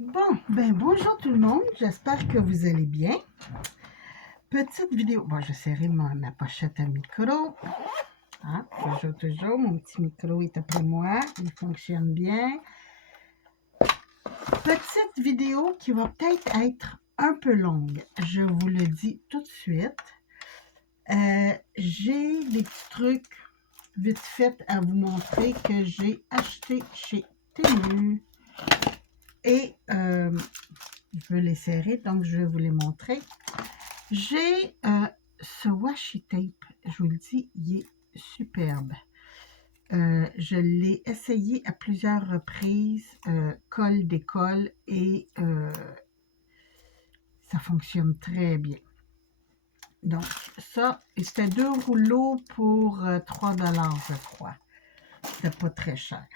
Bon, ben bonjour tout le monde, j'espère que vous allez bien. Petite vidéo, bon, je serrai ma pochette à micro. Ah, toujours, mon petit micro est après moi, il fonctionne bien. Petite vidéo qui va peut-être être un peu longue, je vous le dis tout de suite. J'ai des petits trucs vite fait à vous montrer que j'ai acheté chez Temu. Et je vais les serrer, donc je vais vous les montrer. J'ai ce washi tape, je vous le dis, il est superbe. Je l'ai essayé à plusieurs reprises, colle, décolle, et ça fonctionne très bien. Donc ça, c'était 2 rouleaux pour 3 $, je crois. C'était pas très cher.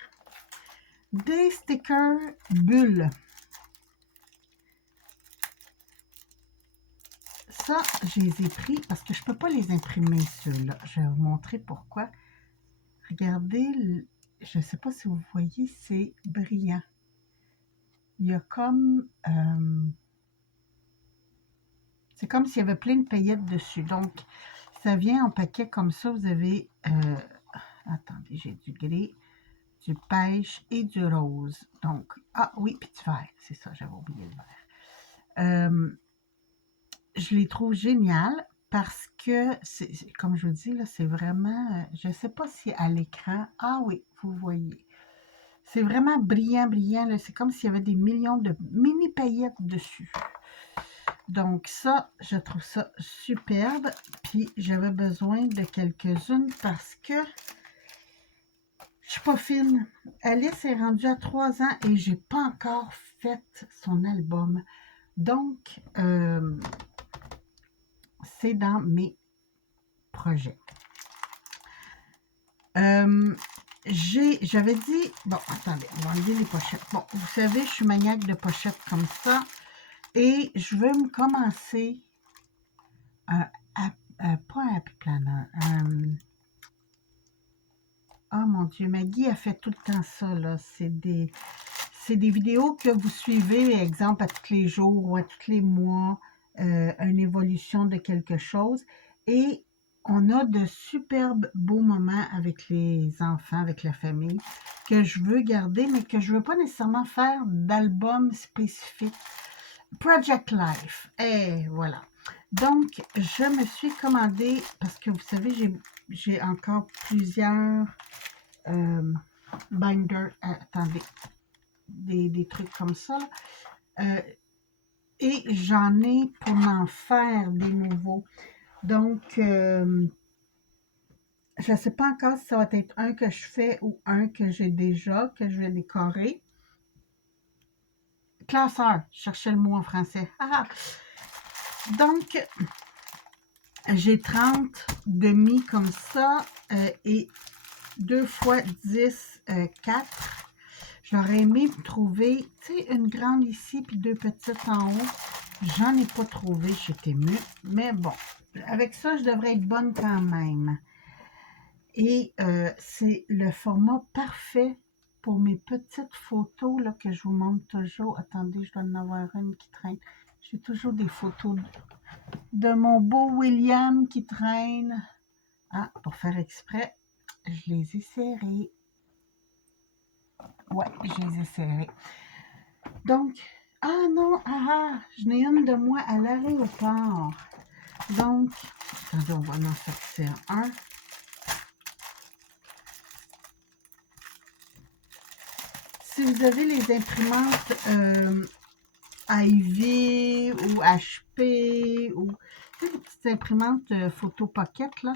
Des stickers bulles. Ça, je les ai pris parce que je ne peux pas les imprimer ceux-là. Je vais vous montrer pourquoi. Regardez, je ne sais pas si vous voyez, c'est brillant. Il y a comme... c'est comme s'il y avait plein de paillettes dessus. Donc, ça vient en paquet comme ça. Vous avez... attendez, j'ai du gris, du pêche et du rose. Donc, ah oui, puis du vert. C'est ça, j'avais oublié le vert. Je les trouve géniales parce que, comme je vous dis, là, c'est vraiment, je ne sais pas si à l'écran, ah oui, vous voyez, c'est vraiment brillant, brillant, c'est comme s'il y avait des millions de mini paillettes dessus. Donc ça, je trouve ça superbe, puis j'avais besoin de quelques-unes parce que je suis pas fine. Alice est rendue à 3 ans et j'ai pas encore fait son album. Donc, c'est dans mes projets. J'avais dit... Bon, attendez, on va enlever les pochettes. Bon, vous savez, je suis maniaque de pochettes comme ça. Et je veux me commencer pas un happy planner. Oh mon Dieu, Maggie a fait tout le temps ça, là. C'est des vidéos que vous suivez, exemple, à tous les jours ou à tous les mois, une évolution de quelque chose. Et on a de superbes beaux moments avec les enfants, avec la famille, que je veux garder, mais que je ne veux pas nécessairement faire d'album spécifique. Project Life. Et voilà. Donc, je me suis commandé, parce que vous savez, j'ai encore plusieurs binders. Attendez. Des trucs comme ça. Et j'en ai pour m'en faire des nouveaux. Donc, je ne sais pas encore si ça va être un que je fais ou un que j'ai déjà, que je vais décorer. Classeur, je cherchais le mot en français. Ah! Donc, j'ai 30 demi comme ça et 2 fois 10, 4. J'aurais aimé trouver, tu sais, une grande ici puis 2 petites en haut. J'en ai pas trouvé chez Temu, mais bon, avec ça, je devrais être bonne quand même. Et c'est le format parfait pour mes petites photos là, que je vous montre toujours. Attendez, je dois en avoir une qui traîne. J'ai toujours des photos de mon beau William qui traîne. Ah, pour faire exprès, je les ai serrés. Ouais, je les ai serrés. Donc, ah non, je n'ai une de moi à l'aéroport. Donc, attendez, on va en sortir un. Si vous avez les imprimantes Ivy ou HP ou tu sais, les petites imprimantes Photo Pocket, là,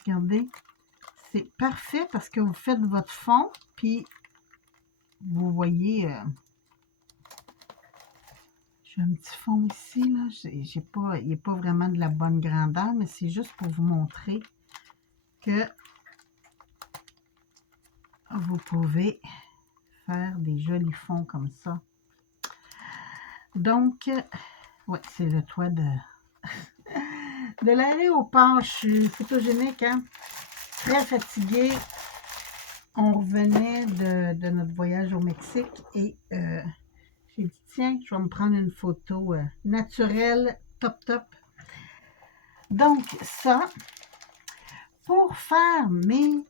regardez, c'est parfait parce que vous faites votre fond, puis vous voyez, j'ai un petit fond ici, là, il n'est pas vraiment de la bonne grandeur, mais c'est juste pour vous montrer que vous pouvez faire des jolis fonds comme ça. Donc, ouais, c'est le toit de l'aéroport. Je suis photogénique, hein? Très fatiguée. On revenait de notre voyage au Mexique et J'ai dit, tiens, je vais me prendre une photo naturelle, top, top. Donc, ça, pour faire mes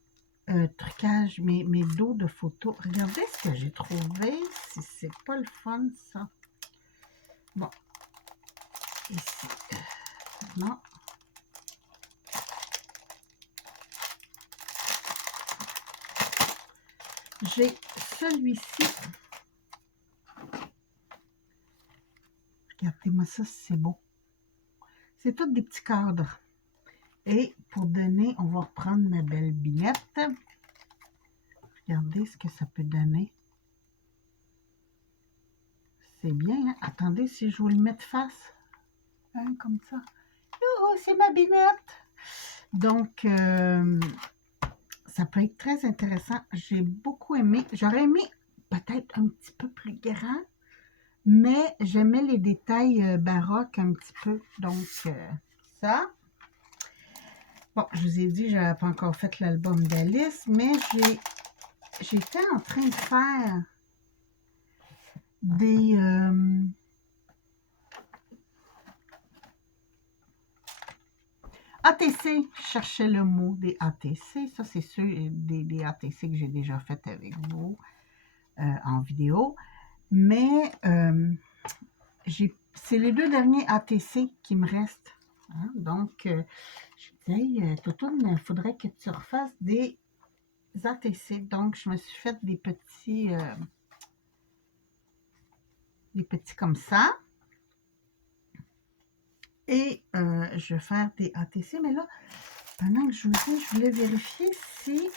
trucages, mes dos de photos, regardez ce que j'ai trouvé, si c'est pas le fun, ça. Bon, ici, non. J'ai celui-ci. Regardez-moi ça, c'est beau. C'est tous des petits cadres. Et pour donner, on va reprendre ma belle binette. Regardez ce que ça peut donner. C'est bien, hein? Attendez, si je vous le mets de face. Hein, comme ça. Oh, c'est ma binette! Donc, ça peut être très intéressant. J'ai beaucoup aimé. J'aurais aimé peut-être un petit peu plus grand, mais j'aimais les détails baroques un petit peu. Donc, ça. Bon, je vous ai dit, je n'avais pas encore fait l'album d'Alice, mais j'étais en train de faire des... ATC, je cherchais le mot des ATC. Ça, c'est ceux des ATC que j'ai déjà fait avec vous en vidéo. Mais c'est les 2 derniers ATC qui me restent. Hein? Donc, je disais, hey, Toutoune, il faudrait que tu refasses des ATC. Donc, je me suis fait des petits comme ça. Et je vais faire des ATC. Mais là, pendant que je vous dis, je voulais vérifier si...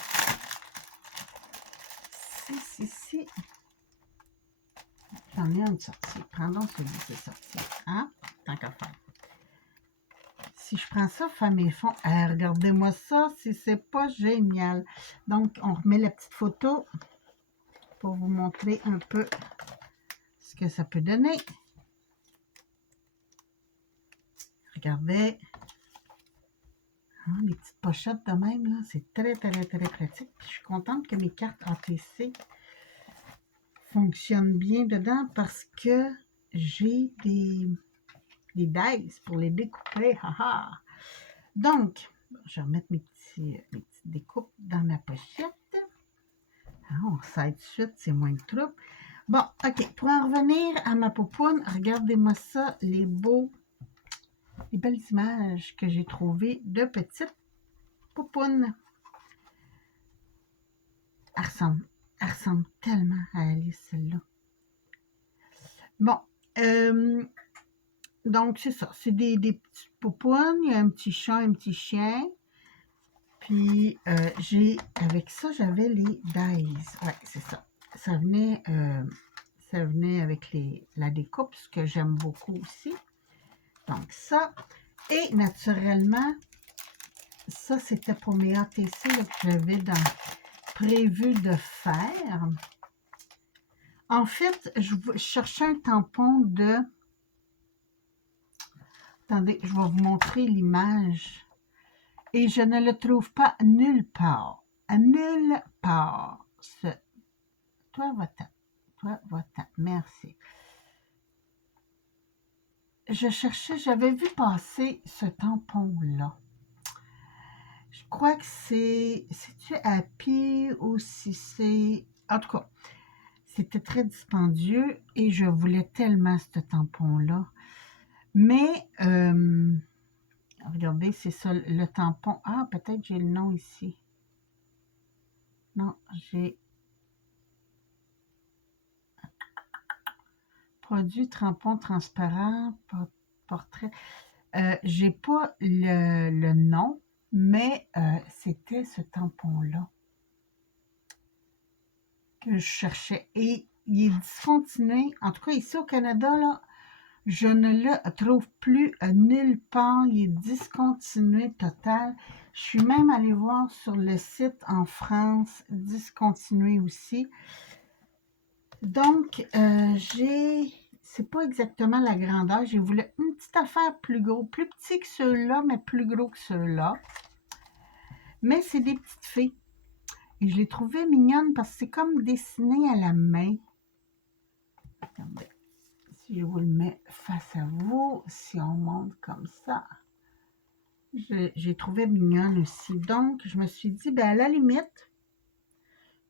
J'en ai une sortie. Prends celui-ci sorti. Hein? Tant qu'à faire. Si je prends ça, faire mes fonds, regardez-moi ça, si c'est pas génial. Donc, on remet la petite photo pour vous montrer un peu ce que ça peut donner. Regardez. Hein, les petites pochettes de même, là, c'est très, très, très pratique. Puis, je suis contente que mes cartes ATC fonctionnent bien dedans parce que j'ai des dice pour les découper. Haha. Donc, je vais remettre mes petites découpes dans ma pochette. Ah, on sait tout de suite, c'est moins de trouble. Bon, OK. Pour en revenir à ma poupoune, regardez-moi ça, les belles images que j'ai trouvées de petites poupounes. Elle ressemble tellement à Alice, celle-là. Bon, donc c'est ça. C'est des petites poupounes. Il y a un petit chat, un petit chien. Puis, avec ça, j'avais les dies. Ouais, c'est ça. Ça venait avec la découpe, ce que j'aime beaucoup aussi. Donc, ça. Et naturellement, ça, c'était pour mes ATC là, que j'avais prévu de faire. En fait, je cherchais un tampon de... Attendez, je vais vous montrer l'image. Et je ne le trouve pas nulle part. À nulle part. Toi, va-t'en. Merci. Je cherchais, j'avais vu passer ce tampon-là. Je crois que c'est-tu Happy ou si c'est... En tout cas, c'était très dispendieux et je voulais tellement ce tampon-là. Mais, regardez, c'est ça, le tampon. Ah, peut-être j'ai le nom ici. Non, j'ai... Produit tampon transparent, portrait. J'ai pas le nom, mais c'était ce tampon-là que je cherchais. Et il est discontinué. En tout cas, ici au Canada, là, je ne le trouve plus nulle part. Il est discontinué total. Je suis même allée voir sur le site en France, discontinué aussi. Donc, c'est pas exactement la grandeur. J'ai voulu une petite affaire plus gros, plus petit que ceux-là, mais plus gros que ceux-là. Mais c'est des petites filles. Et je les trouvais mignonnes parce que c'est comme dessiné à la main. Regardez. Si je vous le mets face à vous, si on monte comme ça, j'ai trouvé mignonne aussi. Donc, je me suis dit, ben à la limite,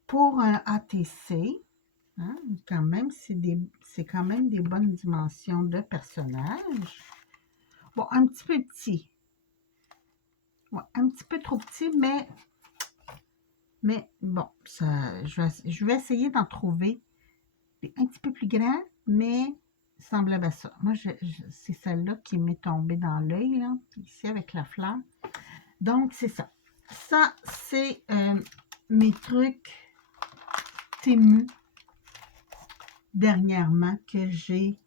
pour un ATC, hein, quand même, c'est quand même des bonnes dimensions de personnages. Bon, un petit peu petit. Ouais, un petit peu trop petit, mais bon, ça, je vais essayer d'en trouver un petit peu plus grand, mais semblable à ça. Moi, c'est celle-là qui m'est tombée dans l'œil, là, ici avec la fleur. Donc, c'est ça. Ça, c'est mes trucs Temu dernièrement que j'ai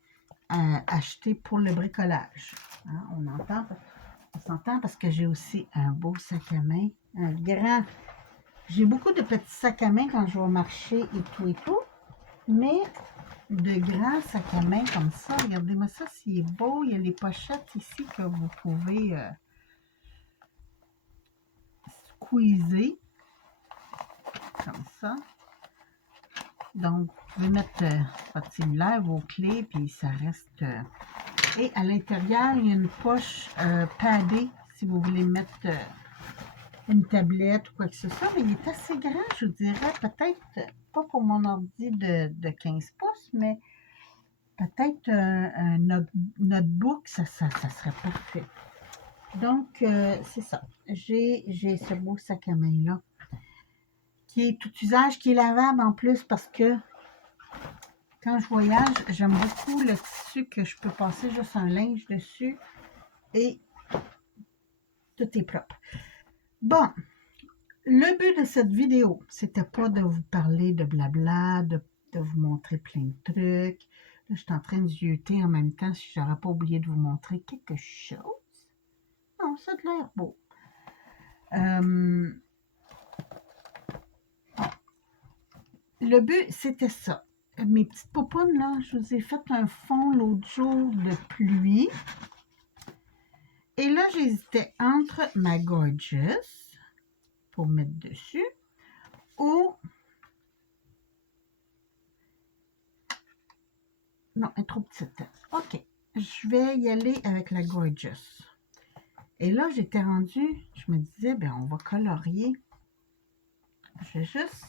acheté pour le bricolage. Hein, on s'entend parce que j'ai aussi un beau sac à main, un grand. J'ai beaucoup de petits sacs à main quand je vais marcher et tout, mais de grands sacs à main comme ça, regardez-moi ça, s'il est beau. Il y a les pochettes ici que vous pouvez squeezer, comme ça. Donc, vous pouvez mettre votre cellulaire, vos clés, puis ça reste... Et à l'intérieur, il y a une poche paddée, si vous voulez mettre une tablette ou quoi que ce soit, mais il est assez grand, je vous dirais, peut-être pas pour mon ordi de 15 pouces, mais peut-être un notebook, ça serait parfait. Donc, c'est ça. J'ai ce beau sac à main-là, qui est tout usage, qui est lavable en plus, parce que quand je voyage, j'aime beaucoup le tissu que je peux passer juste un linge dessus et tout est propre. Bon, le but de cette vidéo, c'était pas de vous parler de blabla, de vous montrer plein de trucs. Là, je suis en train de zioter en même temps si j'aurais pas oublié de vous montrer quelque chose. Non, ça a l'air beau. Le but, c'était ça. Mes petites popounes, là, je vous ai fait un fond l'autre jour de pluie. Et là, j'hésitais entre ma Gorgeous pour mettre dessus ou... Non, elle est trop petite. OK, je vais y aller avec la Gorgeous. Et là, j'étais rendue, je me disais, ben on va colorier. Je vais juste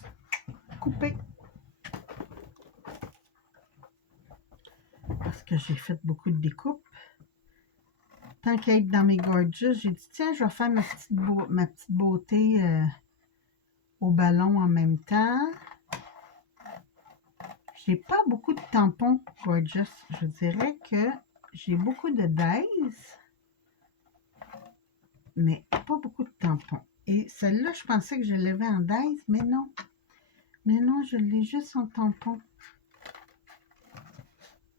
couper. Parce que j'ai fait beaucoup de découpes. Tant qu'à être dans mes Gorgeous, j'ai dit, tiens, je vais faire ma petite beauté au ballon en même temps. J'ai pas beaucoup de tampons Gorgeous. Je dirais que j'ai beaucoup de Days, mais pas beaucoup de tampons. Et celle-là, je pensais que je l'avais en Days, mais non. Mais non, je l'ai juste en tampon.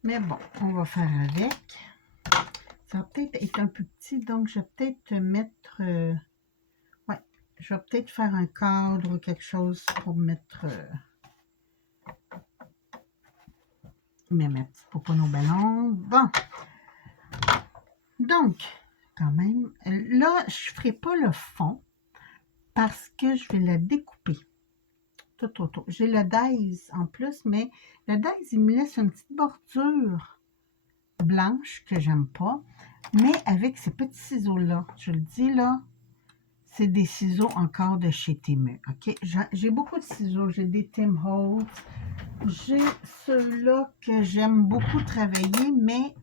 Mais bon, on va faire avec. Ça va peut-être être un peu petit, donc je vais peut-être mettre... ouais, je vais peut-être faire un cadre ou quelque chose pour mettre... ma petite poupon au ballon. Bon. Donc, quand même, là, je ne ferai pas le fond parce que je vais la découper tout autour. J'ai le Days en plus, mais le Days, il me laisse une petite bordure blanche que j'aime pas, mais avec ces petits ciseaux-là, je le dis là, c'est des ciseaux encore de chez Temu, ok? J'ai beaucoup de ciseaux, j'ai des Tim Holtz, j'ai ceux-là que j'aime beaucoup travailler, mais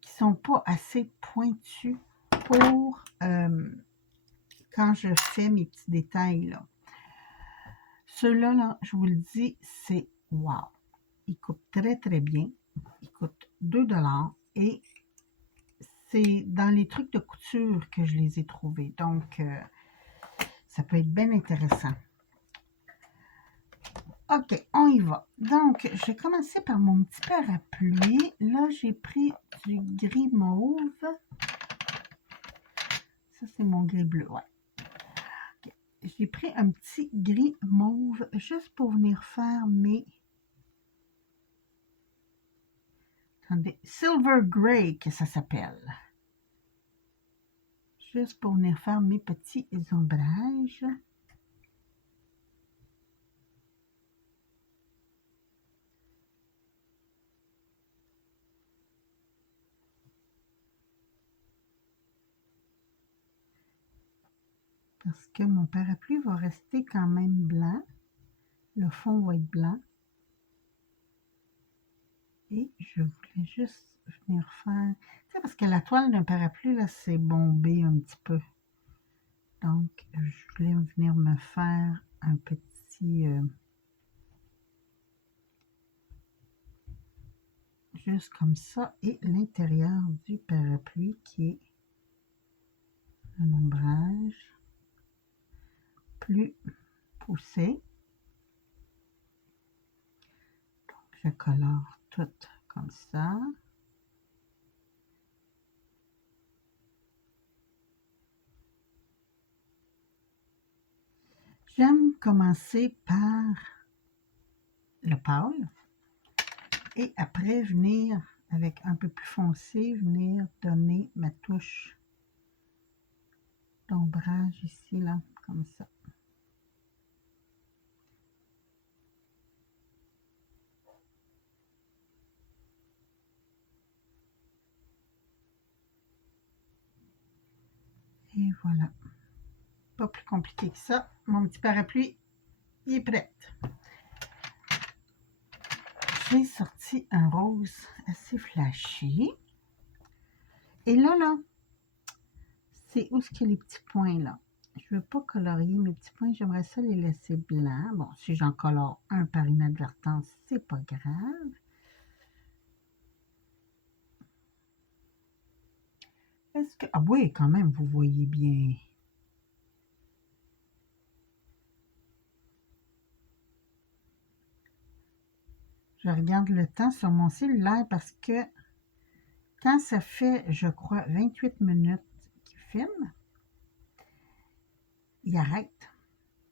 qui sont pas assez pointus pour quand je fais mes petits détails, là. Ceux-là, là, je vous le dis, c'est wow! Ils coûtent très, très bien. Ils coûtent 2 $ et c'est dans les trucs de couture que je les ai trouvés. Donc, ça peut être bien intéressant. OK, on y va. Donc, je vais commencer par mon petit parapluie. Là, j'ai pris du gris mauve. Ça, c'est mon gris bleu, ouais. Okay. J'ai pris un petit gris mauve juste pour venir faire mes... Attendez, Silver Grey que ça s'appelle. Juste pour venir faire mes petits ombrages. parce que mon parapluie va rester quand même blanc. Le fond va être blanc. Et je voulais juste venir faire... Tu sais, parce que la toile d'un parapluie, là, c'est bombé un petit peu. Donc, je voulais venir me faire un petit... juste comme ça. Et l'intérieur du parapluie qui est un ombrage plus poussé. Donc, je colore tout comme ça. J'aime commencer par le pâle et après venir avec un peu plus foncé, venir donner ma touche d'ombrage ici, là, comme ça. Et voilà. Pas plus compliqué que ça. Mon petit parapluie, il est prêt. J'ai sorti un rose assez flashy. Et là, c'est où est-ce qu'il y a les petits points, là? Je ne veux pas colorier mes petits points. J'aimerais ça les laisser blancs. Bon, si j'en colore un par inadvertance, c'est pas grave. Est-ce que... Ah oui, quand même, vous voyez bien. Je regarde le temps sur mon cellulaire parce que quand ça fait, je crois, 28 minutes qu'il filme, il arrête.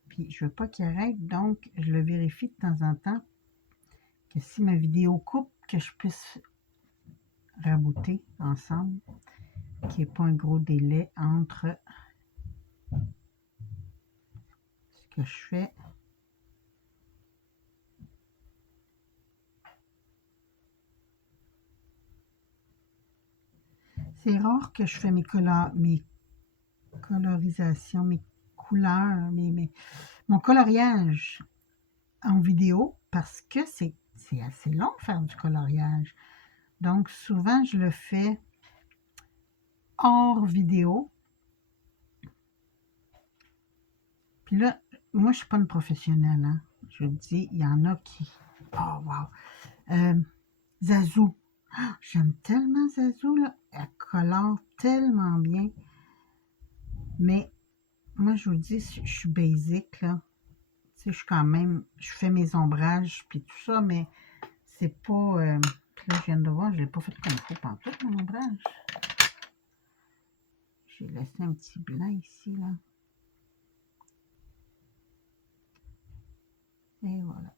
Puis je veux pas qu'il arrête, donc je le vérifie de temps en temps que si ma vidéo coupe, que je puisse rabouter ensemble, qu'il n'y ait pas un gros délai entre ce que je fais. C'est rare que je fais mes colorisations, mes couleurs, mon coloriage en vidéo parce que c'est assez long de faire du coloriage. Donc, souvent, je le fais hors vidéo. Puis là, moi, je ne suis pas une professionnelle. Hein. Je vous dis, il y en a qui... Oh, wow! Zazou. Oh, j'aime tellement Zazou, là. Elle colore tellement bien. Mais moi, je vous dis, je suis basic, là. Tu sais, je suis quand même... Je fais mes ombrages, puis tout ça, mais c'est pas... Puis là, je viens de voir, je ne l'ai pas fait comme il faut pantoute, mon ombrage. J'ai laissé un petit blanc ici, là. Et voilà.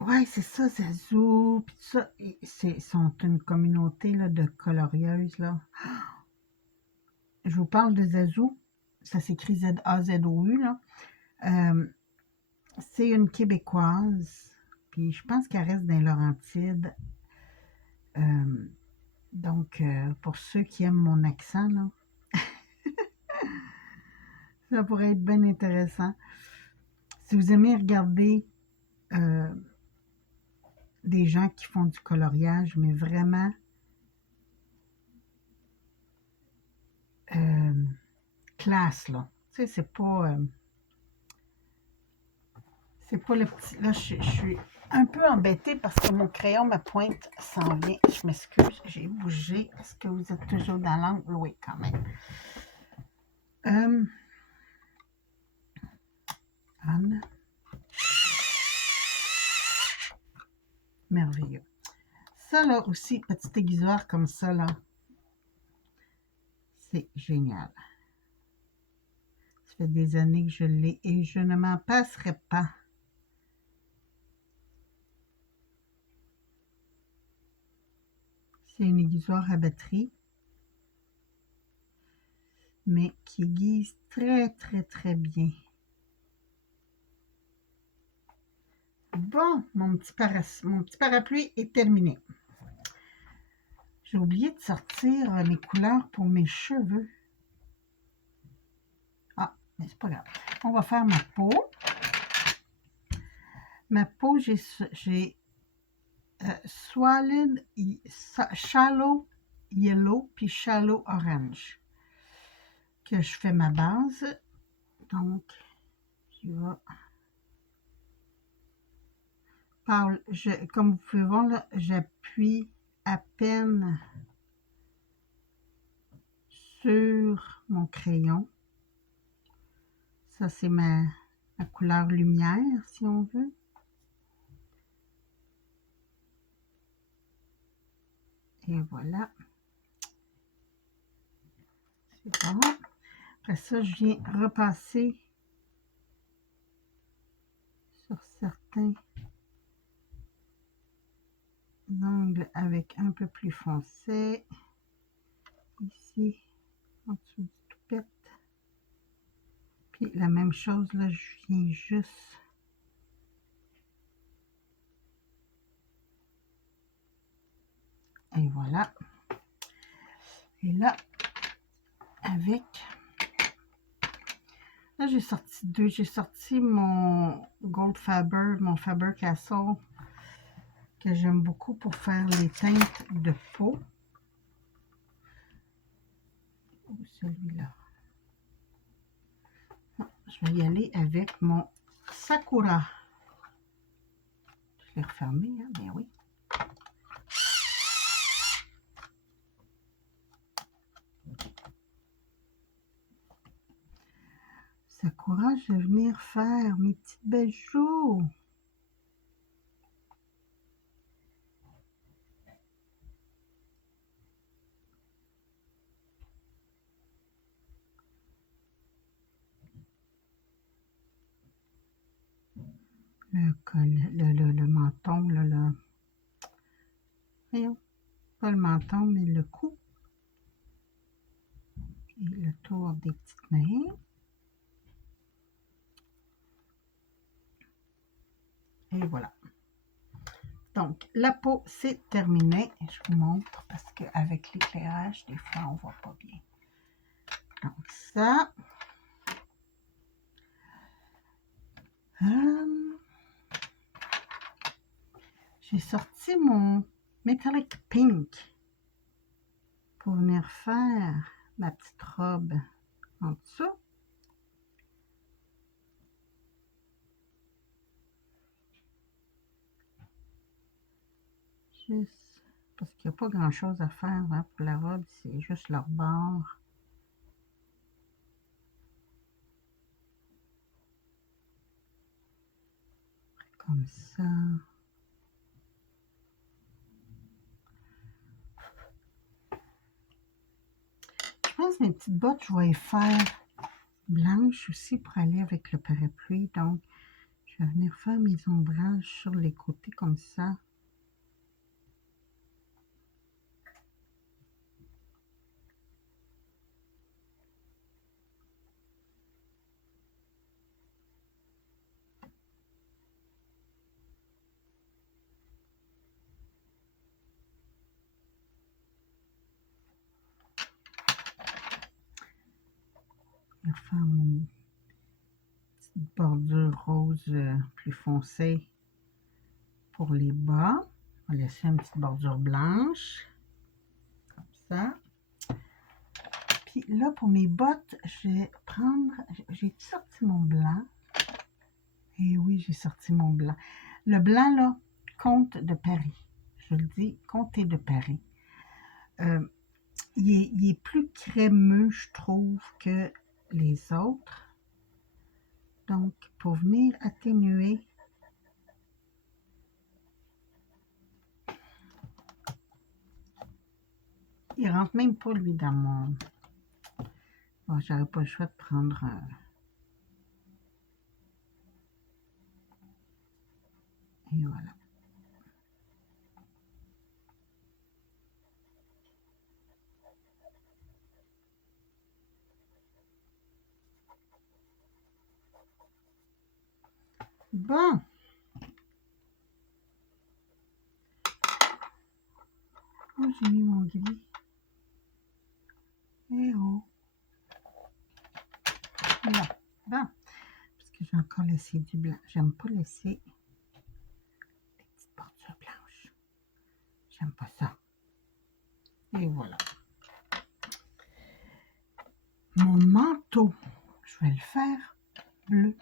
Ouais, c'est ça, Zazou, puis tout ça. Sont une communauté là, de colorieuses, là. Je vous parle de Zazou. Ça s'écrit Z-A-Z-O-U, là. C'est une Québécoise. Puis je pense qu'elle reste dans les Laurentides. Donc, pour ceux qui aiment mon accent, là, ça pourrait être bien intéressant. Si vous aimez regarder des gens qui font du coloriage, mais vraiment classe, là. Tu sais, c'est pas le petit... Là, je suis un peu embêtée parce que mon crayon, ma pointe s'en vient. Je m'excuse, j'ai bougé. Est-ce que vous êtes toujours dans l'angle? Oui, quand même. Anne. Merveilleux. Ça, là, aussi, petit aiguisoir comme ça, là. C'est génial. Ça fait des années que je l'ai et je ne m'en passerai pas. C'est une aiguisoire à batterie, mais qui aiguise très, très, très bien. Bon, mon petit parapluie est terminé. J'ai oublié de sortir mes couleurs pour mes cheveux. Ah, mais c'est pas grave. On va faire ma peau. Ma peau, j'ai Solid, Shallow Yellow, puis Shallow Orange. Que je fais ma base. Donc, je vais... comme vous pouvez voir, là, j'appuie à peine sur mon crayon. Ça, c'est ma couleur lumière, si on veut. Et voilà. C'est bon. Après ça, je viens repasser sur certains angles avec un peu plus foncé. Ici, en dessous du toupette. Puis la même chose, là, je viens juste... Et voilà. Et là, avec... Là, j'ai sorti deux. J'ai sorti mon Gold Faber, mon Faber-Castell, que j'aime beaucoup pour faire les teintes de peau. Ou celui-là. Je vais y aller avec mon Sakura. Je l'ai refermé, hein? Bien oui. Sakura, je vais venir faire mes petits bijoux. Le menton, là. Voyons, pas le menton, mais le cou. Et le tour des petites mains. Et voilà. Donc, la peau, c'est terminé. Je vous montre parce qu'avec l'éclairage, des fois, on ne voit pas bien. Donc, ça. J'ai sorti mon Metallic Pink pour venir faire ma petite robe en dessous. Juste parce qu'il n'y a pas grand chose à faire hein, pour la robe, c'est juste leur bord. Comme ça. Je pense que mes petites bottes, je vais les faire blanches aussi pour aller avec le parapluie. Donc, je vais venir faire mes ombrages sur les côtés comme ça. Je vais faire mon petite bordure rose plus foncée pour les bas. On va laisser une petite bordure blanche. Comme ça. Puis là, pour mes bottes, je vais prendre... J'ai sorti mon blanc. Et oui, j'ai sorti mon blanc. Le blanc, là, Comte de Paris. Je le dis, Comté de Paris. Il est plus crémeux, je trouve, que les autres. Donc, pour venir atténuer, il rentre même pas, lui, dans mon... Bon, j'aurais pas le choix de prendre un... Et voilà. Bon. j'ai mis mon gris? Eh oh! Là, bon, parce que j'ai encore laissé du blanc. J'aime pas laisser des petites bordures blanches. J'aime pas ça. Et voilà. Mon manteau, je vais le faire bleu.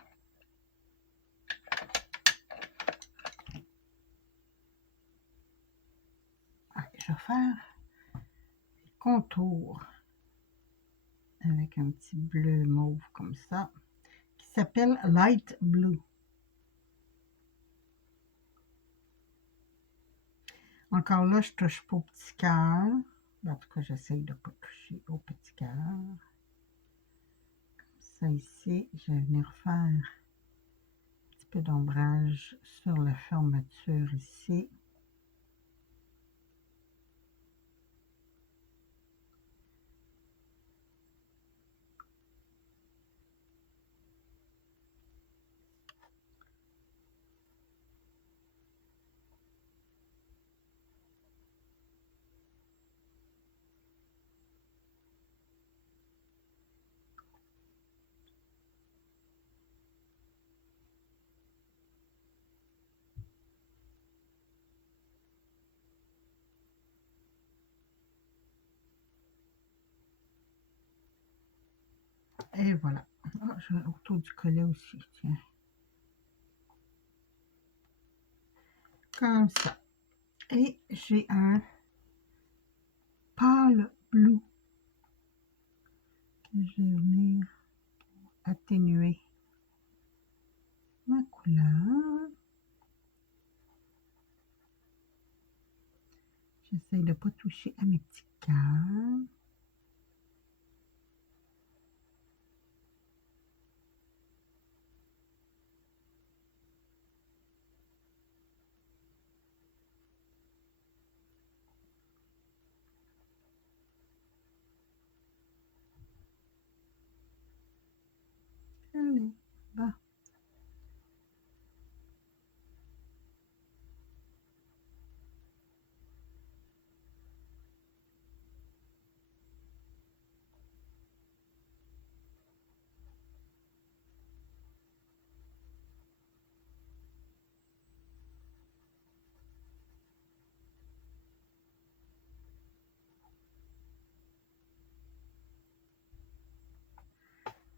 Je vais faire les contours avec un petit bleu mauve comme ça, qui s'appelle Light Blue. Encore là, je touche pas au petit cœur. En tout cas, j'essaye de ne pas toucher au petit cœur. Comme ça ici, je vais venir faire un petit peu d'ombrage sur la fermeture ici. Et voilà. Ah, je vais autour du collet aussi, tiens. Comme ça. Et j'ai un pâle bleu que je vais venir atténuer ma couleur. J'essaie de ne pas toucher à mes petits cœurs. Allez, va.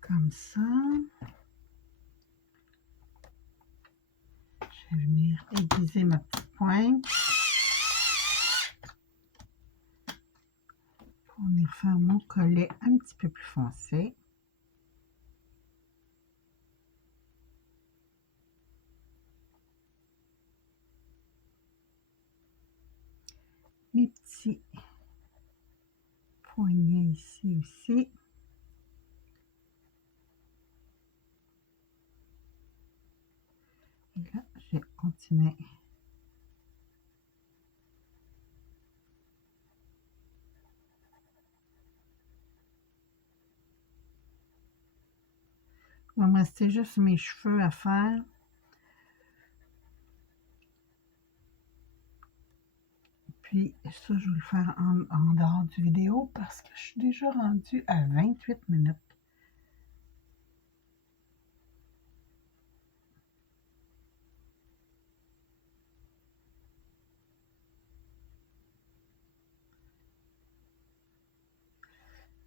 Comme ça. Je vais venir aiguiser ma petite pointe pour venir faire mon collet un petit peu plus foncé. Mes petits poignets ici aussi. Et là, je vais continuer. Il va me rester juste mes cheveux à faire. Puis ça, je vais le faire en dehors du vidéo parce que je suis déjà rendue à 28 minutes.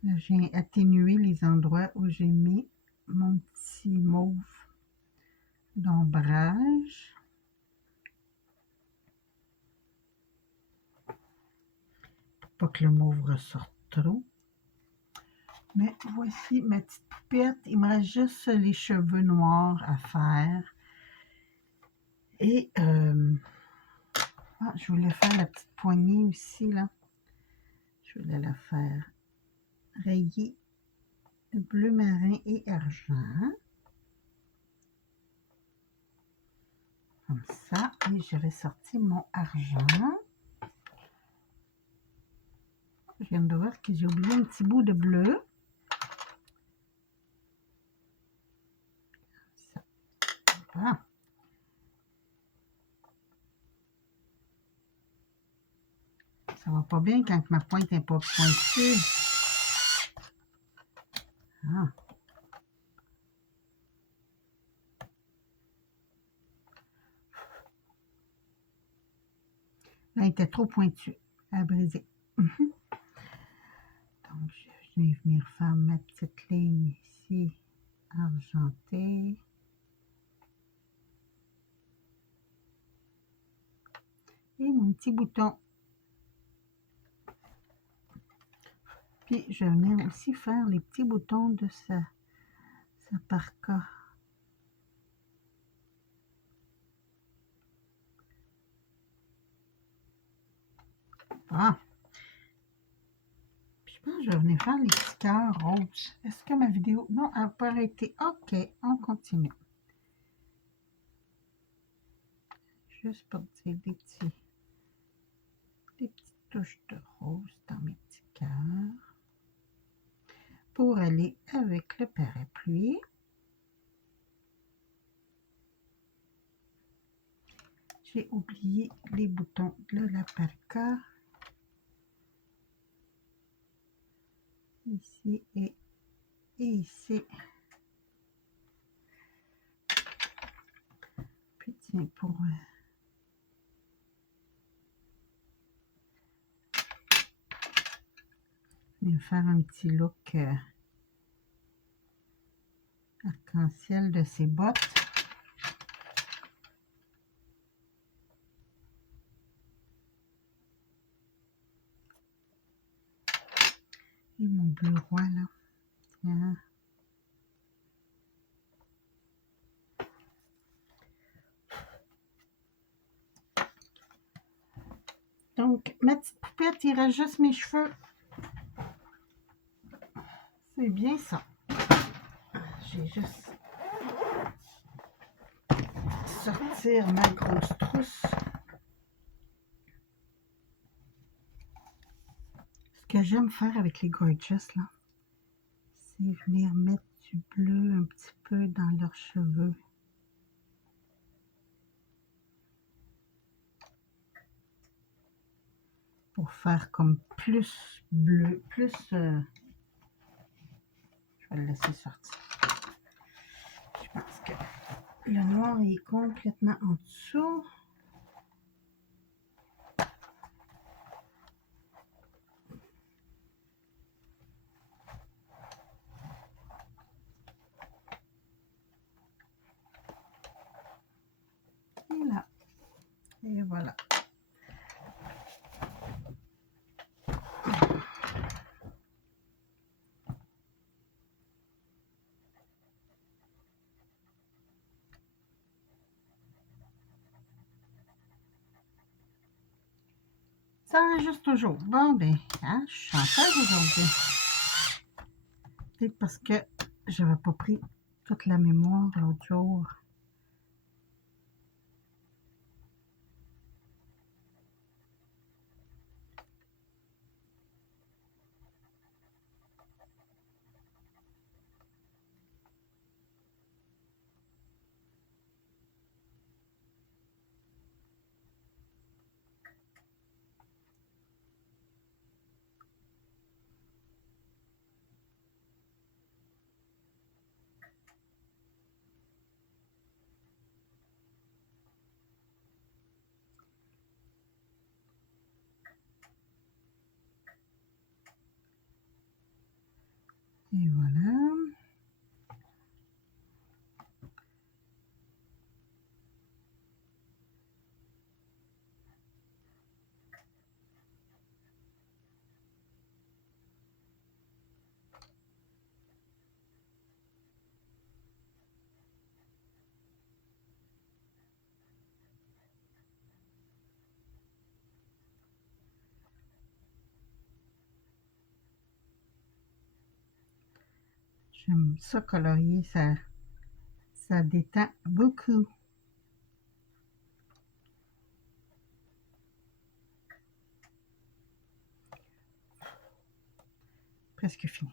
Là, j'ai atténué les endroits où j'ai mis mon petit mauve d'ombrage. Pas que le mauve ressorte trop. Mais voici ma petite poupette. Il me reste juste les cheveux noirs à faire. Et je voulais faire la petite poignée aussi, là. Je voulais la faire rayée bleu marin et argent. Comme ça. Et j'avais sorti mon argent. Je viens de voir que j'ai oublié un petit bout de bleu. Ça. Voilà. Ça va pas bien quand ma pointe n'est pas pointue. Ah. Là, elle était trop pointue à briser. Donc, je vais venir faire ma petite ligne ici, argentée. Et mon petit bouton. Puis, je vais venir aussi faire les petits boutons de sa parka. Ah! Puis, je pense que je vais venir faire les petits cœurs roses. Est-ce que ma vidéo... Non, elle n'a pas arrêté. OK, on continue. Juste pour dire des petites touches de rose dans mes petits cœurs. Pour aller avec le parapluie. J'ai oublié les boutons de la parka. Ici et ici. Puis tiens, pour faire un petit look arc-en-ciel de ses bottes. Et mon bleu roi là. Tiens. Donc, ma petite poupette, il reste juste mes cheveux. C'est bien ça. J'ai juste sortir ma grosse trousse. Ce que j'aime faire avec les Gorgeous, là, c'est venir mettre du bleu un petit peu dans leurs cheveux. Pour faire comme plus bleu, plus... je vais le laisser sortir. Je pense que le noir est complètement en dessous. Et là. Et voilà. Ça enregistre toujours. Bon, ben, hein, je suis chanteuse aujourd'hui. Peut-être parce que j'avais pas pris toute la mémoire l'autre jour. Et voilà. J'aime ça colorier, ça détend beaucoup. Presque fini.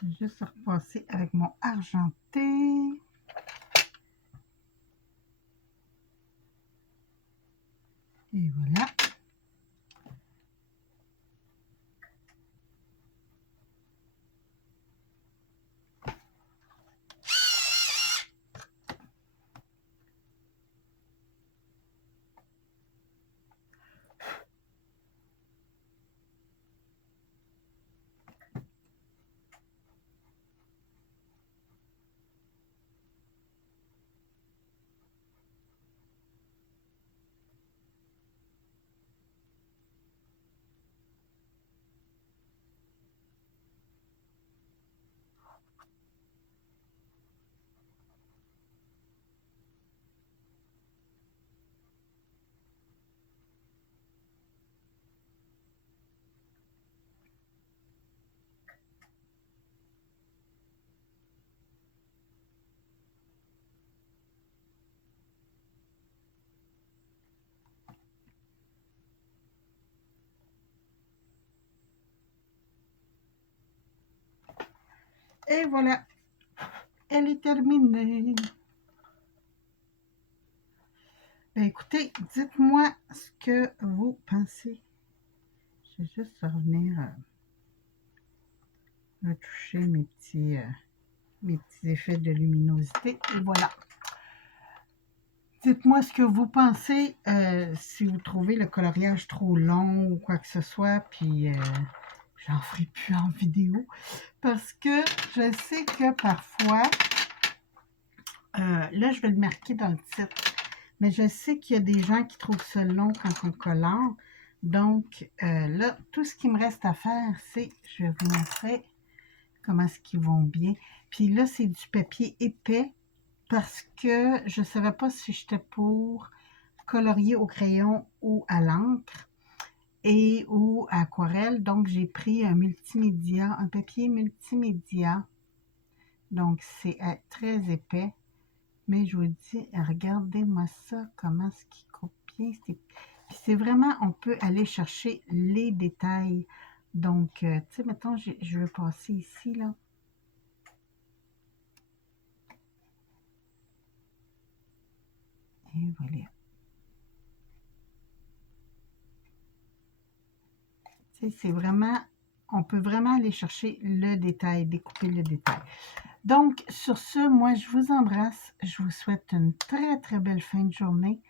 Je vais juste repasser avec mon argenté. Et voilà. Et voilà, elle est terminée. Ben, écoutez, dites-moi ce que vous pensez. Je vais juste revenir retoucher mes petits effets de luminosité. Et voilà. Dites-moi ce que vous pensez, si vous trouvez le coloriage trop long ou quoi que ce soit, puis j'en ferai plus en vidéo. Parce que je sais que parfois, là je vais le marquer dans le titre, mais je sais qu'il y a des gens qui trouvent ça long quand on colore. Donc là, tout ce qui me reste à faire, c'est, je vais vous montrer comment est-ce qu'ils vont bien. Puis là, c'est du papier épais parce que je ne savais pas si j'étais pour colorier au crayon ou à l'encre et ou à aquarelle. Donc, j'ai pris un multimédia, un papier multimédia. Donc, c'est très épais. Mais je vous dis, regardez-moi ça, comment est-ce qu'il coupe bien. Puis c'est vraiment, on peut aller chercher les détails. Donc, tu sais, mettons, je vais passer ici, là. Et voilà. Tu sais, c'est vraiment, on peut vraiment aller chercher le détail, découper le détail. Donc, sur ce, moi, je vous embrasse. Je vous souhaite une très, très belle fin de journée.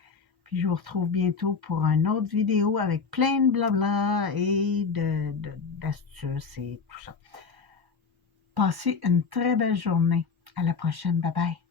Puis, je vous retrouve bientôt pour une autre vidéo avec plein de blabla et d'astuces et tout ça. Passez une très belle journée. À la prochaine. Bye bye.